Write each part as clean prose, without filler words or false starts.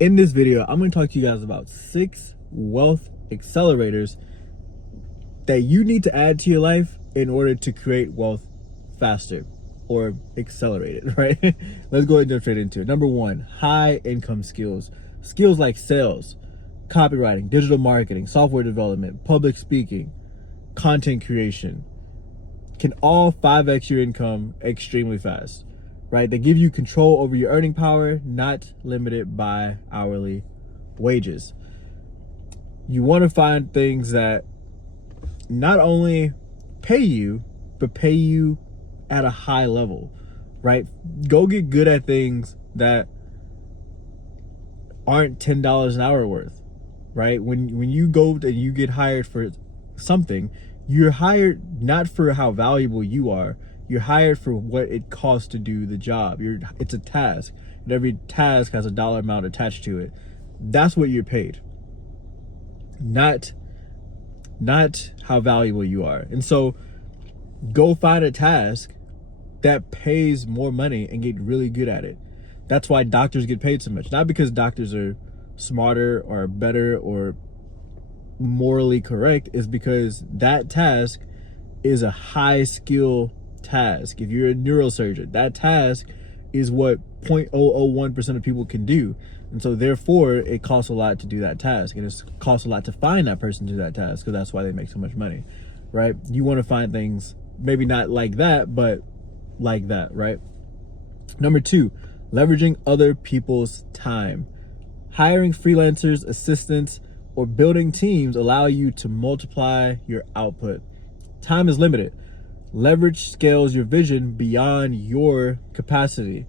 In this video, I'm going to talk to you guys about 6 wealth accelerators that you need to add to your life in order to create wealth faster or accelerate it, right? Let's go ahead and jump straight into it. Number 1, high income skills. Skills like sales, copywriting, digital marketing, software development, public speaking, content creation can all 5x your income extremely fast, right? They give you control over your earning power, not limited by hourly wages. You want to find things that not only pay you, but pay you at a high level, right? Go get good at things that aren't $10 an hour worth, right? When you go and you get hired for something, you're hired not for how valuable you are. You're hired for what it costs to do the job. It's a task, and every task has a dollar amount attached to it. That's what you're paid, not how valuable you are. And so go find a task that pays more money and get really good at it. That's why doctors get paid so much. Not because doctors are smarter or better or morally correct, is because that task is a high skill task. If you're a neurosurgeon, that task is what 0.001% of people can do. And so therefore it costs a lot to do that task, and it costs a lot to find that person to do that task, because that's why they make so much money, right? You want to find things maybe not like that, but like that, right? Number 2, leveraging other people's time. Hiring freelancers, assistants, or building teams allow you to multiply your output. Time is limited. Leverage scales your vision beyond your capacity,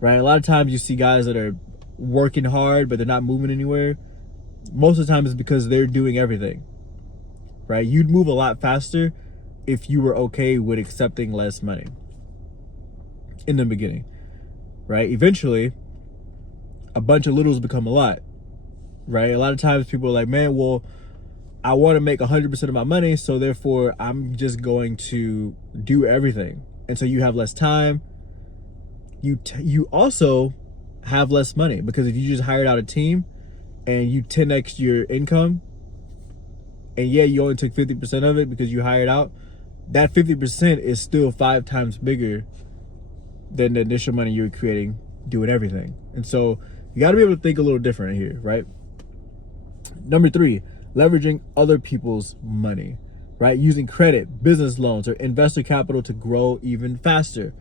right? A lot of times you see guys that are working hard, but they're not moving anywhere. Most of the time it's because they're doing everything, right? You'd move a lot faster if you were okay with accepting less money in the beginning, right? Eventually, a bunch of littles become a lot, right? A lot of times people are like, man, well, I want to make 100% of my money, so therefore I'm just going to do everything. And so you have less time. You also have less money, because if you just hired out a team and you 10x your income, and yeah, you only took 50% of it because you hired out, that 50% is still 5 times bigger than the initial money you were creating doing everything. And so you got to be able to think a little different here, right? Number 3, leveraging other people's money, right? Using credit, business loans, or investor capital to grow even faster.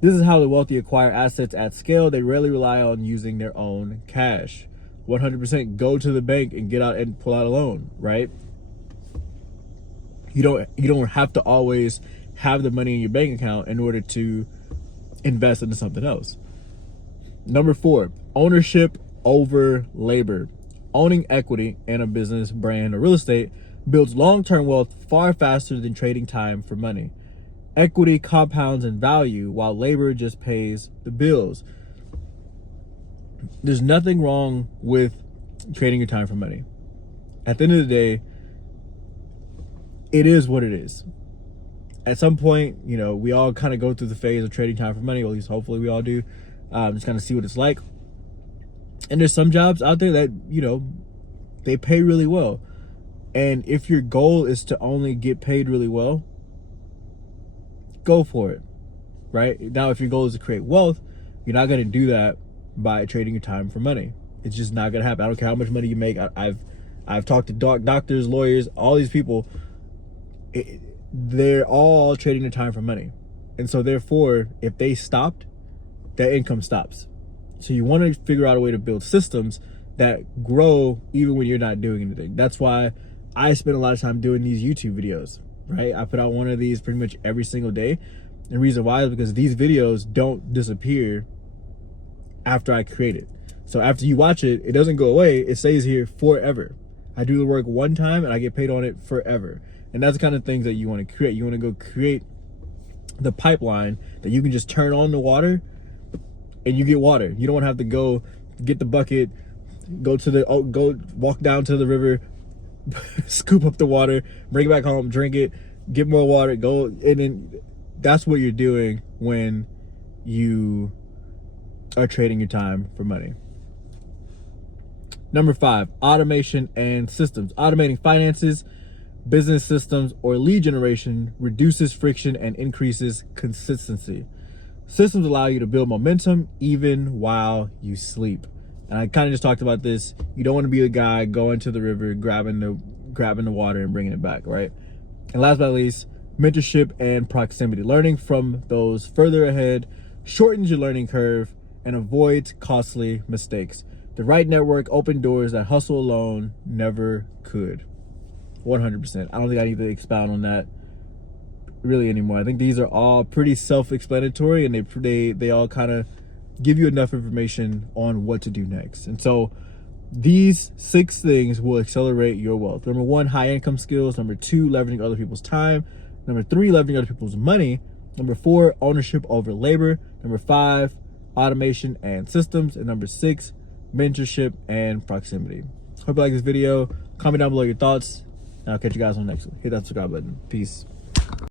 This is how the wealthy acquire assets at scale. They rarely rely on using their own cash. 100% go to the bank and get out and pull out a loan, right? You don't have to always have the money in your bank account in order to invest into something else. Number 4, ownership over labor. Owning equity in a business, brand, or real estate builds long-term wealth far faster than trading time for money. Equity compounds in value, while labor just pays the bills. There's nothing wrong with trading your time for money. At the end of the day, it is what it is. At some point, we all kind of go through the phase of trading time for money, or at least hopefully we all do. Just kind of see what it's like. And there's some jobs out there that, they pay really well. And if your goal is to only get paid really well, go for it, right? Now, if your goal is to create wealth, you're not going to do that by trading your time for money. It's just not going to happen. I don't care how much money you make. I've talked to doctors, lawyers, all these people. They're all trading their time for money. And so therefore, if they stopped, their income stops. So you want to figure out a way to build systems that grow even when you're not doing anything. That's why I spend a lot of time doing these YouTube videos, right? I put out one of these pretty much every single day. And the reason why is because these videos don't disappear after I create it. So after you watch it, it doesn't go away. It stays here forever. I do the work one time and I get paid on it forever. And that's the kind of things that you want to create. You want to go create the pipeline that you can just turn on the water and you get water. You don't have to go get the bucket, go walk down to the river, scoop up the water, bring it back home, drink it, get more water, go. And then that's what you're doing when you are trading your time for money. Number 5, automation and systems. Automating finances, business systems, or lead generation reduces friction and increases consistency. Systems allow you to build momentum even while you sleep. And I kind of just talked about this. You don't want to be the guy going to the river, grabbing the water and bringing it back, right? And last but not least, mentorship and proximity. Learning from those further ahead shortens your learning curve and avoids costly mistakes. The right network open doors that hustle alone never could. 100%. I don't think I need to expound on that really anymore. I think these are all pretty self-explanatory, and they all kind of give you enough information on what to do next. And so these 6 things will accelerate your wealth. Number 1, high income skills. Number 2, leveraging other people's time. Number 3, leveraging other people's money. Number 4, ownership over labor. Number 5, automation and systems. And number 6, mentorship and proximity. Hope you like this video. Comment down below your thoughts, and I'll catch you guys on the next one. Hit that subscribe button. Peace.